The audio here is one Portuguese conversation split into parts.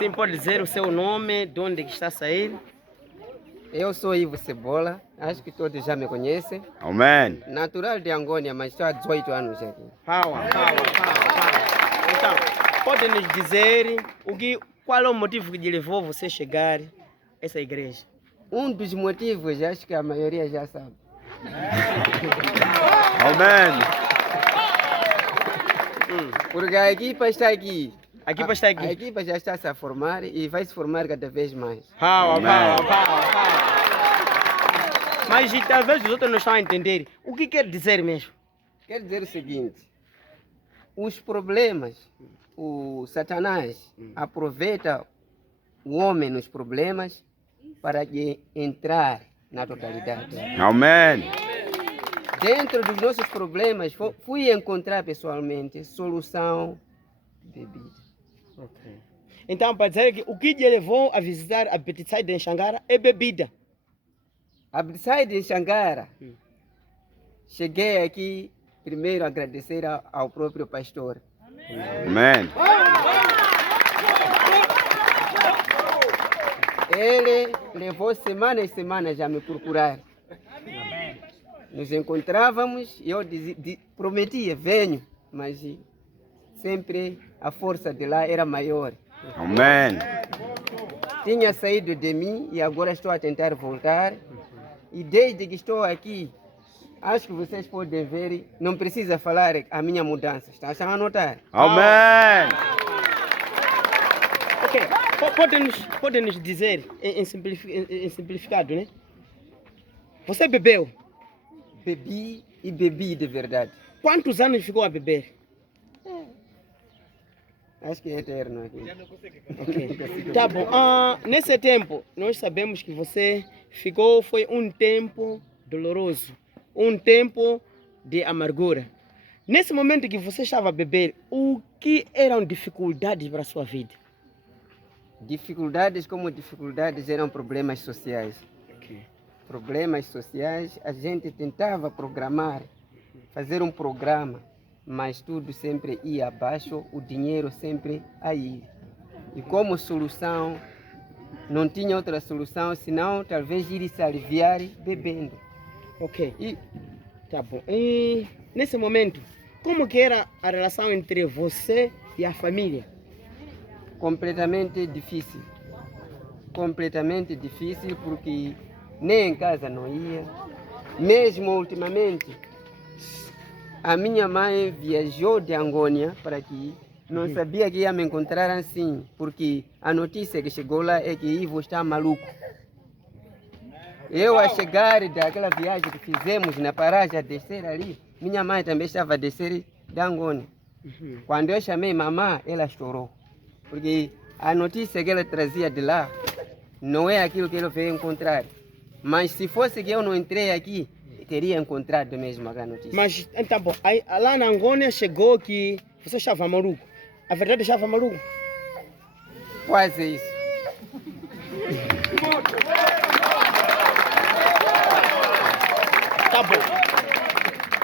Sim, pode dizer o seu nome, de onde que está a sair? Eu sou Ivo Cebola, acho que todos já me conhecem. Amém. Natural de Angônia, mas estou há 18 anos aqui. Power. Então, pode nos dizer qual é o motivo que lhe levou você chegar a essa igreja? Um dos motivos, acho que a maioria já sabe. Amém. Porque a equipa está aqui. A equipa está aqui. A equipa já está a formar e vai se formar cada vez mais. Power. Mas talvez os outros não estão a entender. O que quer dizer mesmo? Quer dizer o seguinte, os problemas, o Satanás aproveita o homem nos problemas para entrar na totalidade. Amém. Dentro dos nossos problemas, fui encontrar pessoalmente solução, bebida. Okay. Então, para dizer que o que lhe levou a visitar a Bedside em Xangara é bebida. A Bedside em Xangara, cheguei aqui primeiro a agradecer ao próprio pastor. Amém. Ele levou semanas e semanas a me procurar. Nos encontrávamos e eu prometia, venho, mas sempre a força de lá era maior. Amém. Tinha saído de mim e agora estou a tentar voltar. E desde que estou aqui, acho que vocês podem ver, não precisa falar a minha mudança. Está a anotar? Amém. Ok, pode nos dizer em simplificado, né? Você bebeu? Bebi e bebi de verdade. Quantos anos ficou a beber? Acho que é eterno aqui. Okay. Tá bom. Nesse tempo, nós sabemos que você foi um tempo doloroso, um tempo de amargura. Nesse momento que você estava a beber, o que eram dificuldades para a sua vida? Dificuldades como dificuldades eram problemas sociais. Okay. Problemas sociais, a gente tentava programar, fazer um programa, mas tudo sempre ia abaixo, o dinheiro sempre a ir. E como solução, não tinha outra solução, senão talvez ir se aliviar bebendo. Ok, tá bom. E nesse momento, como que era a relação entre você e a família? Completamente difícil. Completamente difícil porque nem em casa não ia. Mesmo ultimamente, a minha mãe viajou de Angônia para aqui. Não sabia que ia me encontrar assim, porque a notícia que chegou lá é que Ivo está maluco. Eu a chegar daquela viagem que fizemos na paragem a descer ali, minha mãe também estava a descer da Angônia. Quando eu chamei mamãe, ela chorou. Porque a notícia que ela trazia de lá não é aquilo que ela veio encontrar. Mas se fosse que eu não entrei aqui, teria encontrado mesmo a notícia. Mas, então, bom, aí, lá na Angônia chegou que você estava maluco. A verdade estava maluco? Quase isso.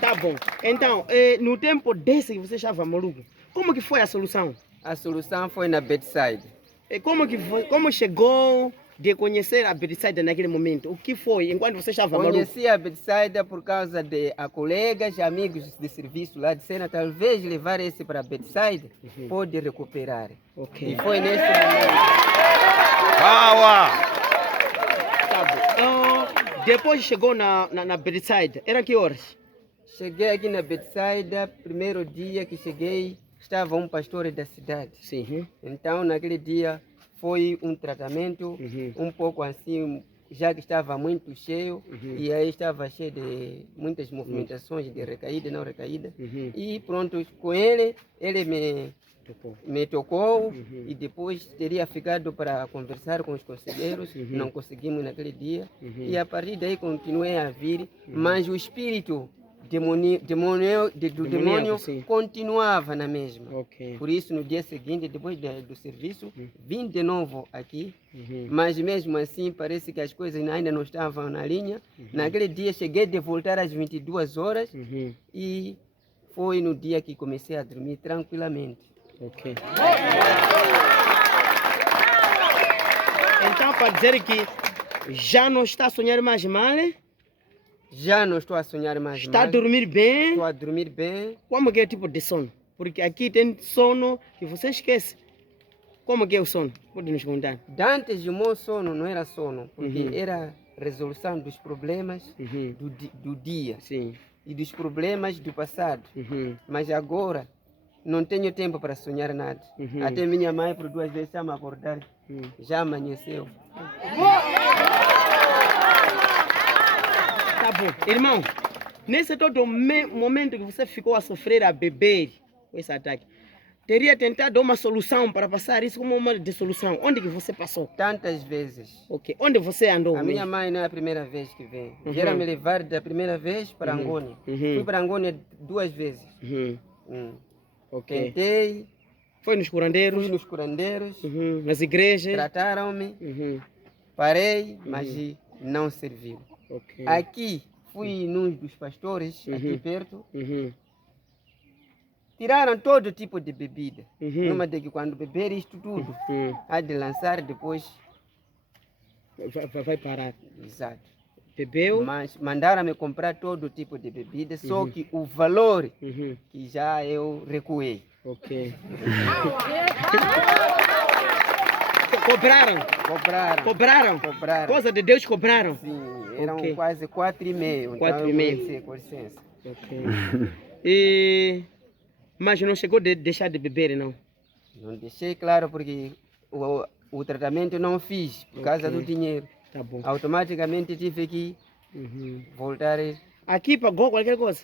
Tá bom. Então, no tempo desse que você estava maluco, como que foi a solução? A solução foi na Bedside. Como chegou de conhecer a Bedside naquele momento? O que foi enquanto você estava maluco? Conheci a Bedside por causa de colegas, amigos de serviço lá disseram talvez levar esse para a Bedside pode recuperar. Okay. E foi nesse momento. Power. Tá depois chegou na Bedside. Era que horas? Cheguei aqui na Bedside, primeiro dia que cheguei, estava um pastor da cidade. Sim. Então, naquele dia, foi um tratamento um pouco assim, já que estava muito cheio, e aí estava cheio de muitas movimentações de recaída, não recaída. E pronto, com ele me tocou e depois teria ficado para conversar com os conselheiros, não conseguimos naquele dia. E a partir daí continuei a vir, mas o espírito do demônio continuava na mesma. Okay. Por isso, no dia seguinte, depois do serviço, vim de novo aqui, mas mesmo assim parece que as coisas ainda não estavam na linha. Naquele dia cheguei de voltar às 22 horas e foi no dia que comecei a dormir tranquilamente. Okay. Então, para dizer que já não está a sonhar mais mal, Já não estou a sonhar mais está a mal. dormir bem. Estou a dormir bem. Como que é o tipo de sono? Porque aqui tem sono que você esquece. Como que é o sono? Pode nos contar. Antes o meu sono não era sono, porque Uhum. era resolução dos problemas Uhum. do dia Sim. e dos problemas do passado. Uhum. Mas agora não tenho tempo para sonhar nada. Uhum. Até minha mãe por 2 vezes já me acordar. Já amanheceu. Tá bom. Irmão, nesse todo momento que você ficou a sofrer, a beber com esse ataque, teria tentado uma solução para passar isso como uma de solução? Onde que você passou? Tantas vezes. Ok. Onde você andou? A minha mãe não é a primeira vez que vem. Vieram me levar da primeira vez para Angônia. Fui para Angônia 2 vezes. Ok. Tentei, Foi nos curandeiros? fui nos curandeiros, Nas igrejas? trataram-me, parei, mas não serviu. Ok. Aqui fui num dos pastores, aqui perto, Uhum. tiraram todo tipo de bebida. Uhum. Numa de que quando beber isto tudo, há de lançar depois. Vai parar. Exato. Bebeu? Mas mandaram-me comprar todo tipo de bebida, só que o valor que já eu recuei. Ok. Cobraram? Cobraram. Coisa de Deus cobraram? Sim, eram Ok. quase 4,5. 4,5. Com licença. Ok. Mas não chegou a deixar de beber, não? Não deixei claro porque o tratamento não fiz por causa do dinheiro. Tá bom. Automaticamente tive que voltar. Aqui pagou qualquer coisa?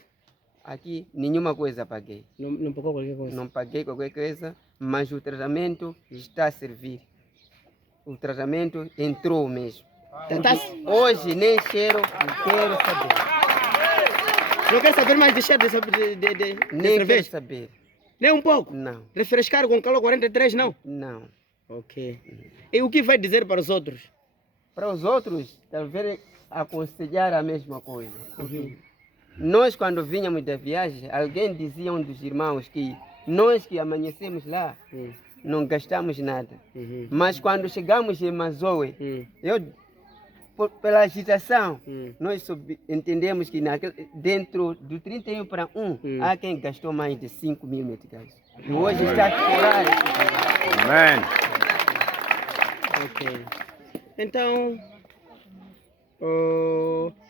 Aqui nenhuma coisa paguei. Não pagou qualquer coisa? Não paguei qualquer coisa, mas o tratamento está a servir. O tratamento entrou mesmo. Hoje nem cheiro, quero saber. Não quer saber mais de cheiro de Nem quero cerveja? saber. Nem um pouco? Não. Refrescar com calor 43, não? Não. Ok. E o que vai dizer para os outros? Para os outros, talvez aconselhar a mesma coisa. Nós, quando vinhamos da viagem, alguém dizia, um dos irmãos, que nós que amanhecemos lá, não gastamos nada. Mas quando chegamos em Mazoe, pela agitação, nós entendemos que dentro do 31 para 1, há quem gastou mais de 5.000 meticais. E hoje está a chorar. Amém. Ok. Então,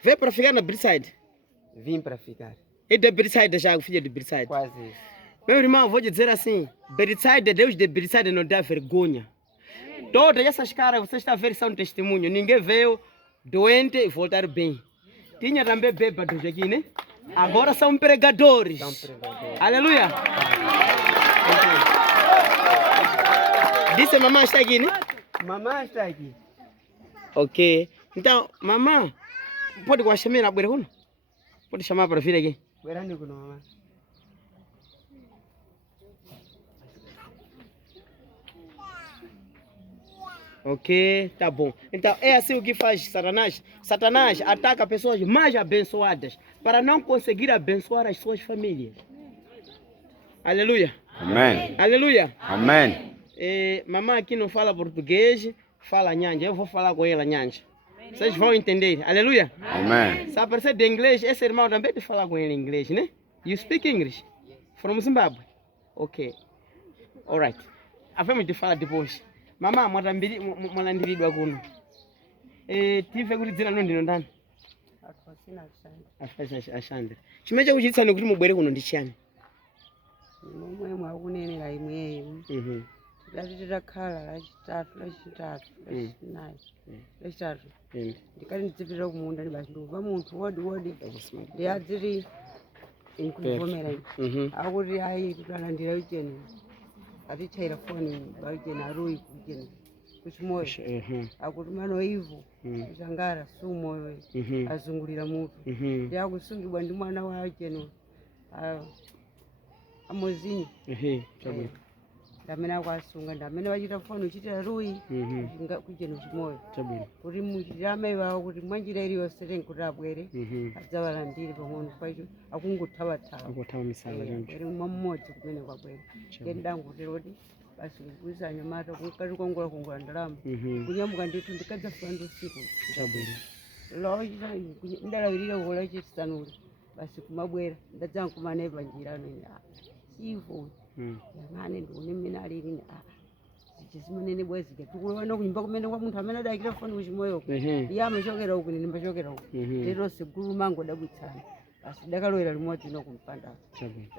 veio para ficar na Britside? Vim para ficar. E da Britside já, o filho de Britside? Quase isso. Meu irmão, vou te dizer assim, Britside, Deus de Britside não dá vergonha. Todas essas caras, você está a ver, são testemunho. Ninguém veio doente e voltar bem. Tinha também bêbados aqui, né? Agora são pregadores. Aleluia. Disse a mamãe está aqui, né? Mamãe está aqui. Ok. Então, mamãe, pode chamar na beira? Pode chamar para vir aqui. Mamãe. Ok, tá bom. Então é assim o que faz Satanás. Satanás ataca pessoas mais abençoadas para não conseguir abençoar as suas famílias. Aleluia. Amém. Aleluia. Amém. Mamãe aqui não fala português, fala nhanja. Eu vou falar com ela nhanja. Vocês vão entender. Aleluia. Amém. Se aparecer de inglês, esse irmão também tem que falar com ele em inglês, né? You speak English? From Zimbabwe? Ok. Alright. Vamos de falar depois. Mama, mwalandiridwa kuno. Tive kuti dzina lino ndino ndani? Ashandra. Chimene chakuchititsani kuti mubwere kuno ndi chiyani? Momwe mwakunenera imweyo. Tikati titakhala lachitatu, lachitatu. Ndikati ndidzipita kumunda ndi basi ndikuva munthu wodi ndi adziti nkuvomera akuti ayi tikalandira ucheni atichaira foni bacheni arui kucheni kuchimoyo akuti mano ivo kuchangara sumoyo azungulira mutu ndi akusungibwa ndi mwana wacheni amozinyi ndamene akwasunga ndamene wachita foni uchitira rui kucheni kuchimoyo kuti muchitame wawo kuti mwanjira iliyonse tenkuti abwere adzawalandire pang'ono kwacho akungothawa misala bwere mmodzi kumene kwabwera ngendanguteroti basi kugusa nyamata kukati kongola ndalama kunyamuka ndithu ndikadzafika ndi usiku lochita ndalawirira kukola chisanuli basi kumabwera ndadzanga kumanepa njira nini chifu yamane ndiune mmene alili chizimanene bwezike tikulowana kunyumba kumene kwa munthu amene adakira foni kuchimoyoko iye amachokera uku nini mbachokera uku lero segulu mango dabwitsana basi dakalowera limodzi nokumpanda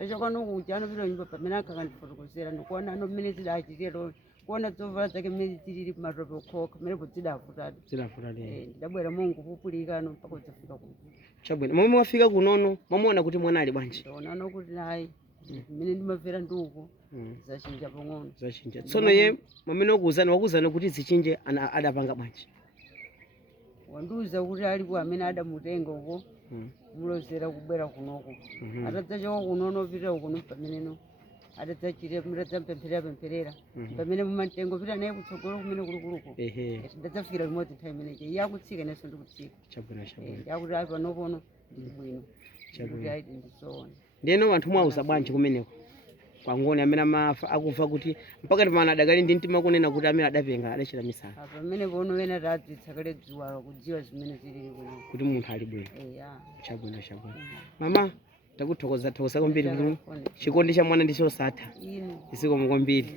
echokano kuti anopita nyumba pamene akakandifotokozera ndikuona ano mmene zidachitira kuona zovala zake mmene zilili kumatope okhoka mmene podzidafutadi ndidabwera mungu kupulika ano mpaka udzafika kuno chabwino momwe mwafika kunono mwamuona kuti mwana ali bwanji ndaonano kuti nayi mmene ndimamvera ndiuko zachinja pang'ono zachinja tsono ye mwamene wakuwuzani kuti zichinje adapanga bwanji wandiuza kuti alipo amene adamutenga uko mulozera kubwera kunoko atadzachoka kunono pita ukono pameneno adadzachire mudadzampempherera pamene mumatengo pita naye kutsogolo kumene kulukuluko ndadzafikira limodzi nthawi imeneje iye akutsika inenso ndikutsika yakuti ali panopono ndili bwino kuti aiti ndizoona ndeno anthu mwauza bwanji kumeneko kwangoni amene akumva kuti mpaka tipamana adakali ndi mtima kunena kuti amene adapenga adachita misala pamene pono wena tadzitsa kale dzuwa kudziwa zimene zilili kuno kuti munthu ali bwino chabwino mama takuthokoza kwambiri kuti chikondi cha mwana ndichosatha isiko kwambiri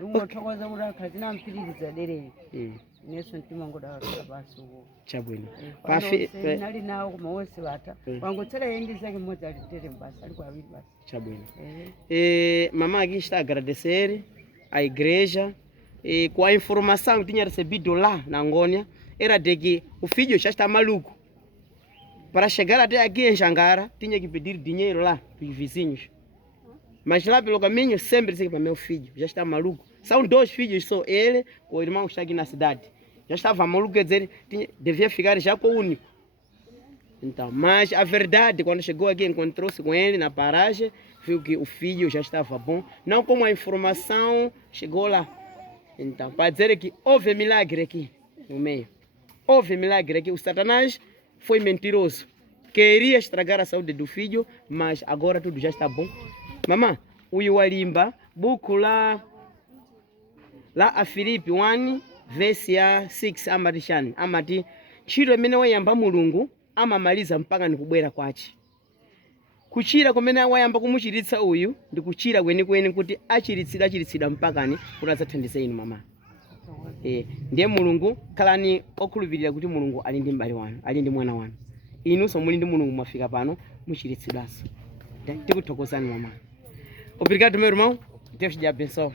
ndingothokoza kuti akhala tinampitiriza dereri ineso mtima ngodakakhala pasi uko chabwino nali nawo koma wonse vatha wangotsala yendi zake mmodzi ali tere mbasi ali kwawiri basi chabwino mama aqui está a agradecer à igreja com a informação que tinha recebido lá na Angônia era de que o filho já está maluco. Para chegar até aqui em Xangara tinha que pedir dinheiro lá para os vizinhos, mas lá pelo caminho sempre disse para meu filho já está maluco. São 2 filhos só, ele com o irmão que está aqui na cidade. Já estava maluco, quer dizer, devia ficar já com o único. Então, mas a verdade, quando chegou aqui, encontrou-se com ele na paragem, viu que o filho já estava bom. Não como a informação chegou lá. Então, para dizer que houve milagre aqui no meio. Houve milagre aqui. O Satanás foi mentiroso. Queria estragar a saúde do filho, mas agora tudo já está bom. Mamã, o Iwalimba, buco lá a Filipe 1, VCA 6 amarishani. Amati, chiro mene wayamba mulungu, amamaliza mpaka nikubwera kwachi. Kuchira kumene wayamba kumuchiritsa uyu, ndikuchira kwenikweni kuti achiritsidwa mpakani kuti adzathandize inu mama. Ndiye mulungu khalani okhulupirira kuti mulungu ali ndi mbali wanu, ali ndi mwana wanu. Inunso muli ndi mulungu mwafika pano muchiritsidwanso. Tikuthokozani mama. Obrigado meu irmão. Deus te abençoe.